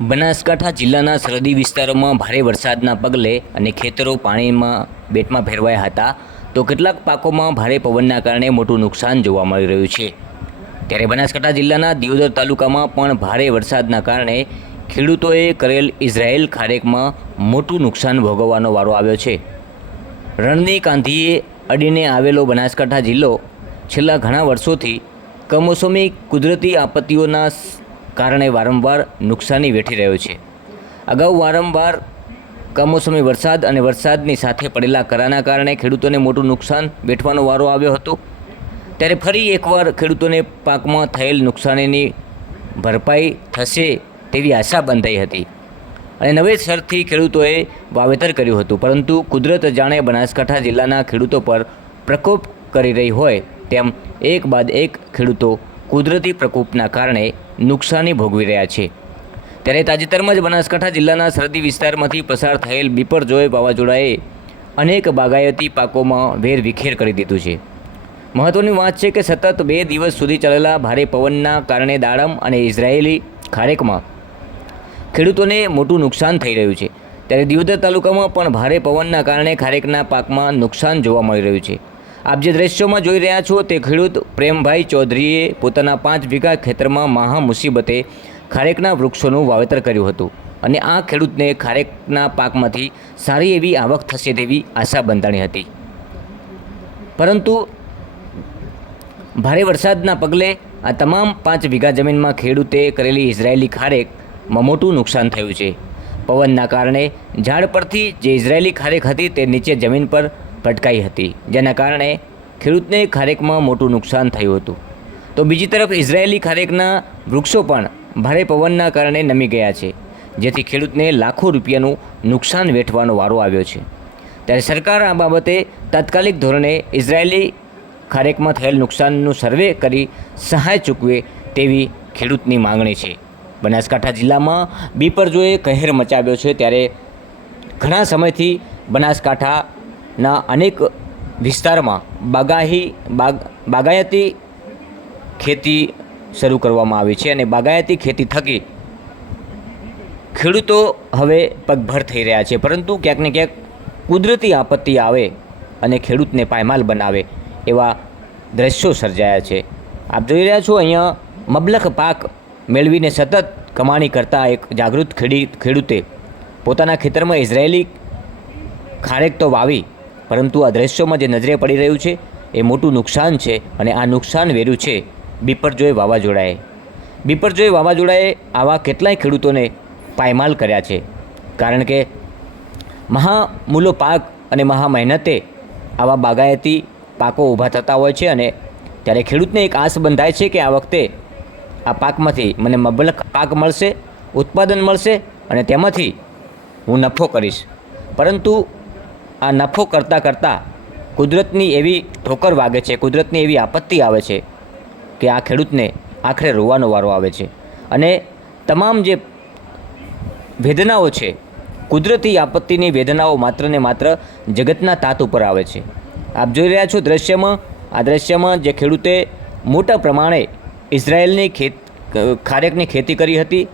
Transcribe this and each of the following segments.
બનાસકાંઠા જિલ્લાના સરહદી વિસ્તારોમાં ભારે વરસાદના પગલે અને ખેતરો પાણીમાં બેટમાં ફેરવાયા હતા, તો કેટલાક પાકોમાં ભારે પવનના કારણે મોટું નુકસાન જોવા મળી રહ્યું છે। ત્યારે બનાસકાંઠા જિલ્લાના દિયોદર તાલુકામાં પણ ભારે વરસાદના કારણે ખેડૂતોએ કરેલ ઇઝરાયેલ ખારેકમાં મોટું નુકસાન ભોગવવાનો વારો આવ્યો છે। રણની કાંધીએ અડીને આવેલો બનાસકાંઠા જિલ્લો છેલ્લા ઘણા વર્ષોથી કમોસમી કુદરતી આપત્તિઓના કારણે વારંવાર નુકસાની વેઠી રહ્યો છે। અગાઉ વારંવાર કમોસમી વરસાદ અને વરસાદની સાથે પડેલા કરાના કારણે ખેડૂતોને મોટું નુકસાન વેઠવાનો વારો આવ્યો હતો। ત્યારે ફરી એકવાર ખેડૂતોને પાકમાં થયેલ નુકસાનીની ભરપાઈ થશે તેવી આશા બંધાઈ હતી અને નવેસરથી ખેડૂતોએ વાવેતર કર્યું હતું, પરંતુ કુદરત જાણે બનાસકાંઠા જિલ્લાના ખેડૂતો પર પ્રકોપ કરી રહી હોય તેમ એક બાદ એક ખેડૂતો કુદરતી પ્રકોપના કારણે નુકસાની ભોગવી રહ્યા છે। ત્યારે તાજેતરમાં જ બનાસકાંઠા જિલ્લાના સરહદી વિસ્તારમાંથી પસાર થયેલ બિપરજોય વાવાઝોડાએ અનેક બાગાયતી પાકોમાં વેરવિખેર કરી દીધું છે। મહત્ત્વની વાત છે કે સતત 2 દિવસ સુધી ચાલેલા ભારે પવનના કારણે દાડમ અને ઇઝરાયેલી ખારેકમાં ખેડૂતોને મોટું નુકસાન થઈ રહ્યું છે। ત્યારે દિયોદર તાલુકામાં પણ ભારે પવનના કારણે ખારેકના પાકમાં નુકસાન જોવા મળી રહ્યું છે। આપ જે દ્રશ્યોમાં જોઈ રહ્યા છો તે ખેડૂત પ્રેમભાઈ ચૌધરીએ પોતાના 5 વીઘા ખેતરમાં મહા મુસીબતે ખારેકના વૃક્ષોનું વાવેતર કર્યું હતું અને આ ખેડૂતને ખારેકના પાકમાંથી સારી એવી આવક થશે તેવી આશા બંધાણી હતી, પરંતુ ભારે વરસાદના પગલે આ તમામ 5 વીઘા જમીનમાં ખેડૂતે કરેલી ઇઝરાયેલી ખારેકમાં મોટું નુકસાન થયું છે। પવનના કારણે ઝાડ પરથી જે ઇઝરાયેલી ખારેક હતી તે નીચે જમીન પર પટકાઈ હતી, જેના કારણે ખેડૂતને ખારેકમાં મોટું નુકસાન થયું હતું। તો બીજી તરફ ઇઝરાયેલી ખારેકના વૃક્ષો પણ ભારે પવનના કારણે નમી ગયા છે, જેથી ખેડૂતને લાખો રૂપિયાનું નુકસાન વેઠવાનો વારો આવ્યો છે। ત્યારે સરકાર આ બાબતે તાત્કાલિક ધોરણે ઇઝરાયેલી ખારેકમાં થયેલ નુકસાનનું સર્વે કરી સહાય ચૂકવે તેવી ખેડૂતની માંગણી છે। બનાસકાંઠા જિલ્લામાં બિપરજોયે કહેર મચાવ્યો છે, ત્યારે ઘણા સમયથી બનાસકાંઠાના અનેક વિસ્તારમાં બાગાયતી ખેતી શરૂ કરવામાં આવી છે અને બાગાયતી ખેતી થકી ખેડૂતો હવે પગભર થઈ રહ્યા છે, પરંતુ ક્યાંક ને ક્યાંક કુદરતી આપત્તિ આવે અને ખેડૂતને પાયમાલ બનાવે એવા દ્રશ્યો સર્જાયા છે। આપ જોઈ રહ્યા છો અહીંયા મબલખ પાક મેળવીને સતત કમાણી કરતા એક જાગૃત ખેડૂતે પોતાના ખેતરમાં ઇઝરાયેલી ખારેક તો વાવી, પરંતુ આ દ્રશ્યોમાં જે નજરે પડી રહ્યું છે એ મોટું નુકસાન છે અને આ નુકસાન વેર્યું છે બિપરજોય વાવાઝોડાએ। બિપરજોય વાવાઝોડાએ આવા કેટલાય ખેડૂતોને પાયમાલ કર્યા છે, કારણ કે મહામૂલો પાક અને મહા મહેનતે આવા બાગાયતી પાકો ઊભા થતા હોય છે અને ત્યારે ખેડૂતને એક આશ બંધાય છે કે આ વખતે આ પાકમાંથી મને મબલખ પાક મળશે, ઉત્પાદન મળશે અને તેમાંથી હું નફો કરીશ, પરંતુ આ નફો કરતાં કુદરતની એવી ઠોકર વાગે છે, કુદરતની એવી આપત્તિ આવે છે કે આ ખેડૂતને આખરે રોવાનો વારો આવે છે અને તમામ જે વેદનાઓ છે, કુદરતી આપત્તિની વેદનાઓ માત્ર ને માત્ર જગતના તાત ઉપર આવે છે। આપ જોઈ રહ્યા છો આ દ્રશ્યમાં જે ખેડૂતે મોટા પ્રમાણે ઇઝરાયેલની ખારેકની ખેતી કરી હતી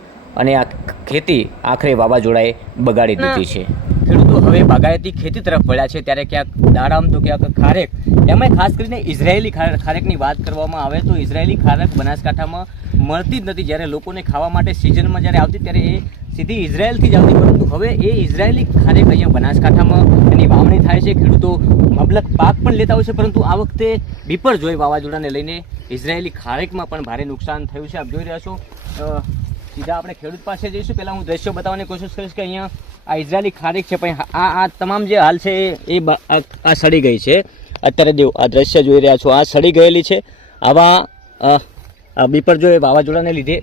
અને આ ખેતી આખરે વાવાઝોડાએ બગાડી દીધી છે। ખેડૂતો હવે બાગાયતી ખેતી તરફ વળ્યા છે, ત્યારે ક્યાંક દાડમ તો ક્યાંક ખારેક, એમાં ખાસ કરીને ઇઝરાયેલી ખારેકની વાત કરવામાં આવે તો ઇઝરાયેલી ખારેક બનાસકાંઠામાં મળતી જ નથી। જ્યારે લોકોને ખાવા માટે સિઝનમાં જ્યારે આવતી ત્યારે એ સીધી ઇઝરાયેલથી જ આવતી, પરંતુ હવે એ ઇઝરાયેલી ખારેક અહીંયા બનાસકાંઠામાં એની વાવણી થાય છે, ખેડૂતો મબલખ પાક પણ લેતા હોય છે, પરંતુ આ વખતે બિપરજોય વાવાઝોડાને લઈને ઇઝરાયેલી ખારેકમાં પણ ભારે નુકસાન થયું છે। આપ જોઈ રહ્યા છો, સીધા આપણે ખેડૂત પાસે જઈશું। પહેલાં હું દ્રશ્યો બતાવવાની કોશિશ કરીશ કે અહીંયા આ ઇઝરાયેલી ખારેક છે, પણ આ તમામ જે હાલ છે એ આ સડી ગઈ છે। અત્યારે દેવ આ દ્રશ્ય જોઈ રહ્યા છો, આ સડી ગયેલી છે। આવા બિપરજોય વાવાઝોડાને લીધે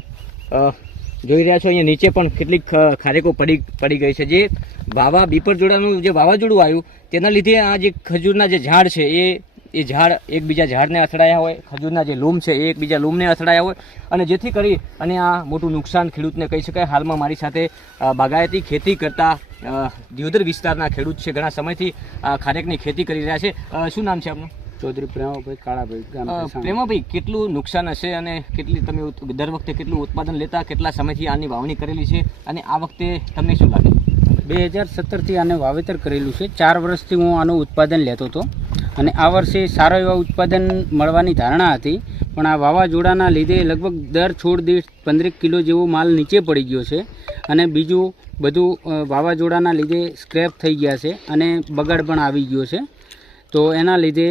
જોઈ રહ્યા છો અહીંયા નીચે પણ કેટલીક ખારેકો પડી ગઈ છે। જે બિપરજોડાનું જે વાવાઝોડું આવ્યું તેના લીધે આ જે ખજૂરના જે ઝાડ છે એ ઝાડ એકબીજા ઝાડને અથડાયા હોય, ખજૂરના જે લૂમ છે એ એકબીજા લૂમને અથડાયા હોય અને જેથી કરી અને આ મોટું નુકસાન ખેડૂતને કહી શકાય। હાલમાં મારી સાથે બાગાયતી ખેતી કરતા દિયોદર વિસ્તારના ખેડૂત છે, ઘણા સમયથી ખારેકની ખેતી કરી રહ્યા છે। શું નામ છે આપનું? ચૌધરી પ્રેમાભાઈ કાળાભાઈ ગામ ભેસાણ. પ્રેમાભાઈ, કેટલું નુકસાન હશે અને કેટલી તમે દર વખતે કેટલું ઉત્પાદન લેતા, કેટલા સમયથી આની વાવણી કરેલી છે અને આ વખતે તમને શું લાગે? 2017થી આને વાવેતર કરેલું છે. 4 વર્ષથી હું આનું ઉત્પાદન લેતો હતો અને આ વર્ષે સારો એવા ઉત્પાદન મળવાની ધારણા હતી, પણ આ વાવાઝોડાના લીધે લગભગ દર છોડ દીઠ 15 કિલો જેવો માલ નીચે પડી ગયો છે અને બીજું બધું વાવાઝોડાના લીધે સ્ક્રેપ થઈ ગયા છે અને બગાડ પણ આવી ગયો છે. તો એના લીધે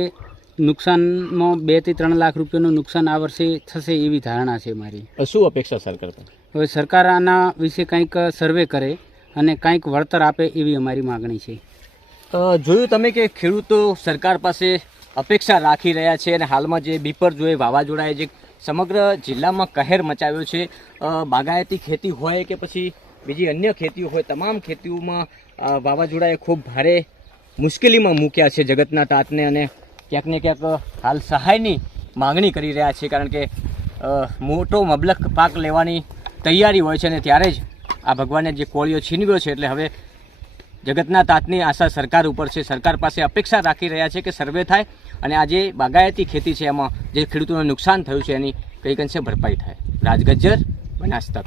નુકસાનમાં 2 થી 3 લાખ રૂપિયાનું નુકસાન આ વર્ષે થશે એવી ધારણા છે મારી. શું અપેક્ષા સરકાર પર? હવે સરકાર આના વિશે કંઈક સર્વે કરે અને કંઈક વળતર આપે એવી અમારી માગણી છે. જોયું તમે કે ખેડૂતો સરકાર પાસે અપેક્ષા રાખી રહ્યા છે અને હાલમાં જે બિપરજોય વાવાઝોડાએ જે સમગ્ર જિલ્લામાં કહેર મચાવ્યો છે, બાગાયતી ખેતી હોય કે પછી બીજી અન્ય ખેતીઓ હોય, તમામ ખેતીઓમાં વાવાઝોડાએ ખૂબ ભારે મુશ્કેલીમાં મૂક્યા છે જગતના તાતને અને ક્યાંક ને ક્યાંક હાલ સહાયની માગણી કરી રહ્યા છે, કારણ કે મોટો મબલક પાક લેવાની તૈયારી હોય છે અને ત્યારે જ આ ભગવાને જે કોળિયો છીનવ્યો છે. એટલે હવે જગતના તાતની આશા સરકાર ઉપર છે. સરકાર પાસે અપેક્ષા રાખી રહ્યા છે કે સર્વે થાય અને આ જે બાગાયતી ખેતી છે એમાં જે ખેડૂતોને નુકસાન થયું છે એની કંઈક અંશે ભરપાઈ થાય. રાજગજ્જર, બનાસ તક.